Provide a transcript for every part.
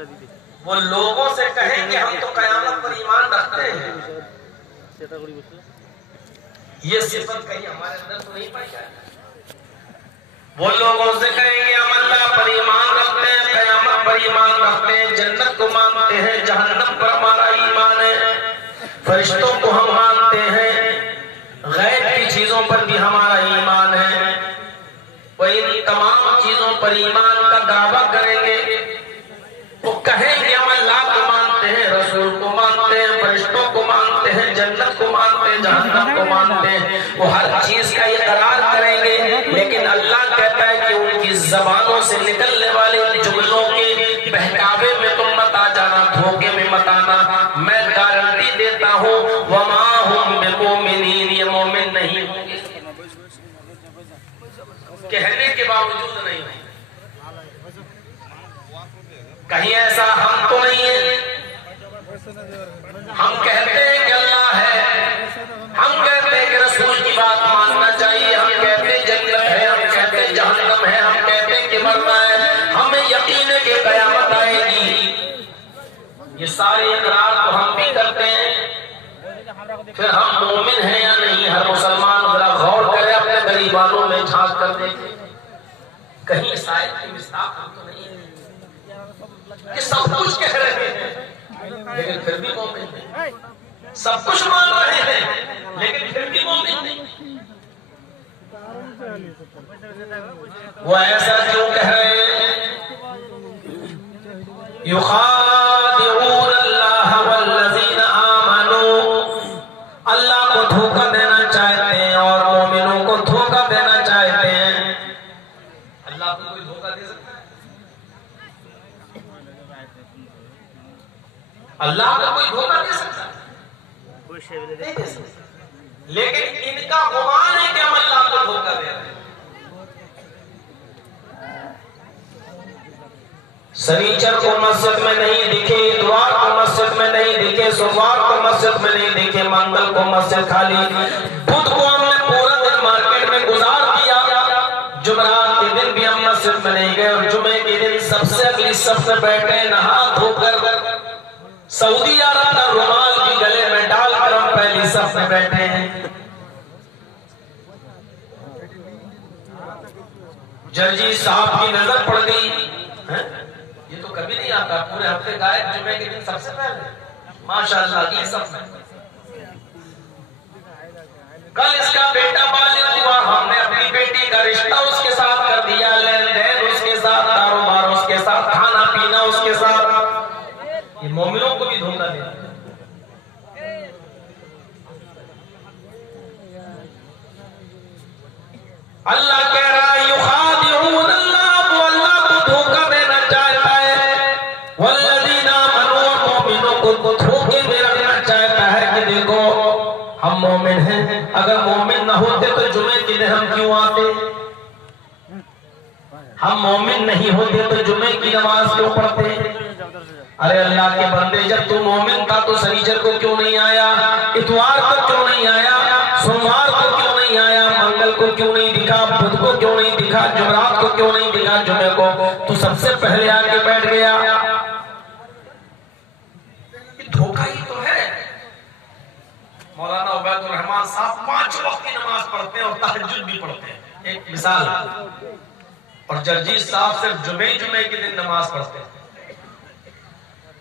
वो लोगों से कहेंगे हम तो कयामत पर ईमान रखते हैं, ये सिफत कहीं हमारे अंदर तो नहीं पाई जाती। वो लोगों से कहेंगे हम अल्लाह पर ईमान रखते हैं, कयामत पर ईमान रखते हैं, जन्नत को मानते हैं, जहन्नम पर हमारा ईमान है, फरिश्तों को हम मानते हैं, गैब की चीजों पर भी हमारा ईमान है। वो इन तमाम चीजों पर ईमान का दावा करेंगे। वो कहेंगे हम अल्लाह को मानते हैं, रसूल को मानते हैं, फरिश्तों को मानते हैं, जन्नत को मानते हैं, जहन्नम को मानते हैं। वो हर चीज का इकरार करेंगे, लेकिन अल्लाह कहता है कि उनकी जबानों से निकलने वाले जुमलों के बहकावे में तुम मत आ जाना, धोखे में मत आना। मैं गारंटी देता हूँ वमा हुम बिमुमिनीन, ये मोमिन नहीं होंगे, कहने के बावजूद नहीं। कहीं ऐसा हम तो नहीं है, हम कहते हैं कि अल्लाह है, हम कहते हैं कि रसूल की बात मानना चाहिए, हम कहते हैं जन्नत है, हम कहते हैं जहन्नम है, हम कहते हैं कि मरना है, हमें यकीन है कि कयामत आएगी। ये सारे इकरार तो हम भी करते हैं, फिर हम मोमिन हैं या नहीं? हर मुसलमान जरा गौर करे, अपने गरीबानों में झांक कर देखे, कहीं शायद की मिस्ताक हम तो नहीं है कि सब कुछ कह रहे हैं लेकिन फिर भी मोमिन नहीं, सब कुछ मान रहे हैं लेकिन फिर भी मोमिन नहीं। वो ऐसा क्यों कह रहे हैं? युखादिऊन अल्लाह वल्लज़ीना आमनू, अल्लाह को धोखा देना चाहते हैं और मोमिनों को धोखा देना चाहते हैं। अल्लाह को कोई धोखा दे सकता है? अल्लाह को कोई धोखा दे सकता है? नहीं दे सकता। लेकिन इनका गुमान है कि हम अल्लाह को धोखा दे रहे हैं। शनीचर को मस्जिद में नहीं दिखे, इतवार को मस्जिद में नहीं दिखे, सोमवार को मस्जिद में नहीं दिखे, मंगल को मस्जिद खाली, बुध को हमने पूरा दिन मार्केट में गुजार दिया, जुमेरात के दिन भी हम मस्जिद में नहीं गए, और जुमे के दिन सबसे अगली सफ में बैठे नहा धोकर सऊदी अरब का रुमाल भी गले में डालकर हम पहली सफ में बैठे हैं। जर्जी साहब की नजर पड़ गई है? ये तो कभी नहीं आता, पूरे हफ्ते गायब, जुमे के दिन सबसे पहले माशाअल्लाह ये सब। कल इसका बेटा बालिग हुआ, हमने अपनी बेटी का रिश्ता उसके साथ कर दिया, लेन देन उसके साथ, कारोबार उसके साथ, खाना पीना उसके साथ। ये मोमिनों को भी धोखा देता है। अल्लाह कह रहा है युखादिऊन अल्लाह, वो अल्लाह को धोखा देना चाहता है, वल्लज़ीना आमनू, मोमिनों को धोखे में रखना चाहता है कि देखो हम मोमिन हैं, अगर मोमिन न होते तो जुमे के दिन हम क्यों आते? हम मोमिन नहीं होते तो जुमे की नमाज क्यों पढ़ते? अरे अल्लाह के बंदे, जब तू मोमिन था तो शनीचर को क्यों नहीं आया, इतवार को क्यों नहीं आया, सोमवार को क्यों नहीं आया, मंगल को क्यों नहीं दिखा, बुध को क्यों नहीं दिखा, जुमेरात को क्यों नहीं दिखा, जुमे को तू सबसे पहले आके बैठ गया? धोखा ही तो है। मौलाना उबैदुर रहमान साहब 5 वक्त की नमाज पढ़ते हैं और तहज्जुद भी पढ़ते हैं, एक मिसाल, और जर्जीज साहब सिर्फ जुमे के दिन नमाज पढ़ते हैं।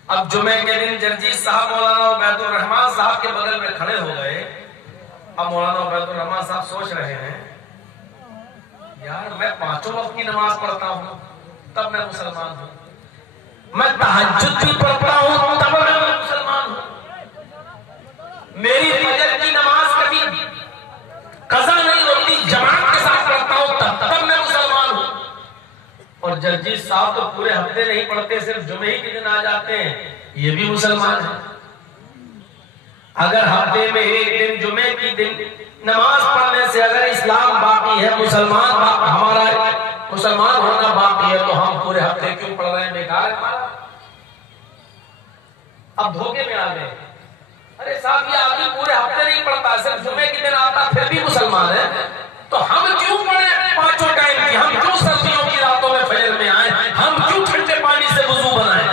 अब जुमे के दिन जर्जीज साहब मौलाना उबैदुर रहमान साहब के बगल में खड़े हो गए। अब मौलाना उबैदुर रहमान साहब सोच रहे हैं, यार मैं 5 वक्त की नमाज पढ़ता हूँ तब मैं मुसलमान हूँ, मैं तहज्जुद भी पढ़ता हूँ तब मैं मुसलमान हूँ, मेरी फजर की नमाज कभी कज़ा नहीं होती, जमात के साथ पढ़ता हूँ तब मैं मुसलमान हूँ। और जर्जीज साहब तो पूरे हफ्ते नहीं पढ़ते, सिर्फ जुमे ही के दिन आ जाते हैं, ये भी मुसलमान है। अगर हफ्ते में एक दिन जुमे की दिन नमाज पढ़ने से अगर इस्लाम बाकी है, मुसलमान हमारा मुसलमान होना बाकी है, तो हम पूरे हफ्ते क्यों पढ़ रहे हैं? बेकार है। अब धोखे में आ गए, अरे साहब ये आदमी पूरे हफ्ते नहीं पढ़ता, सिर्फ जुमे के दिन आता, फिर भी मुसलमान है, तो हम क्यों पढ़े 5 टाइम की? हम क्यों सर्दियों की रातों में फजर में आए? हम क्यों ठंडे पानी से वुजू बनाए?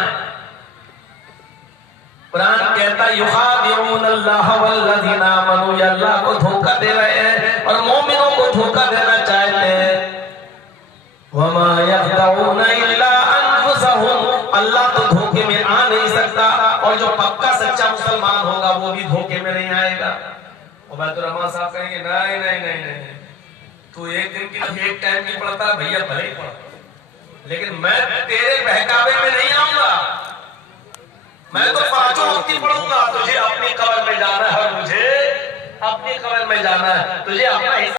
युखादिऊन अल्लाह वल्लज़ीना आमनू, ये अल्लाह को धोखा दे रहे हैं और मोमिनों को धोखा देना चाहते हैं। वमा यख़दऊन इल्ला अनफुसहुम, अल्लाह तो धोखे में आ नहीं सकता और जो पक्का सच्चा मुसलमान होगा वो भी धोखे में नहीं आएगा। उबैदुर रहमान साहब कहेंगे नहीं नहीं नहीं नहीं, तू एक दिन की एक टाइम की पढ़ता भैया भले ही पढ़, लेकिन मैं तेरे बहकावे में नहीं आऊंगा, मैं तो पांचों वक्त ही पढ़ूंगा। तुझे अपनी कब्र में जाना है और मुझे अपनी कब्र में जाना है, तुझे अपना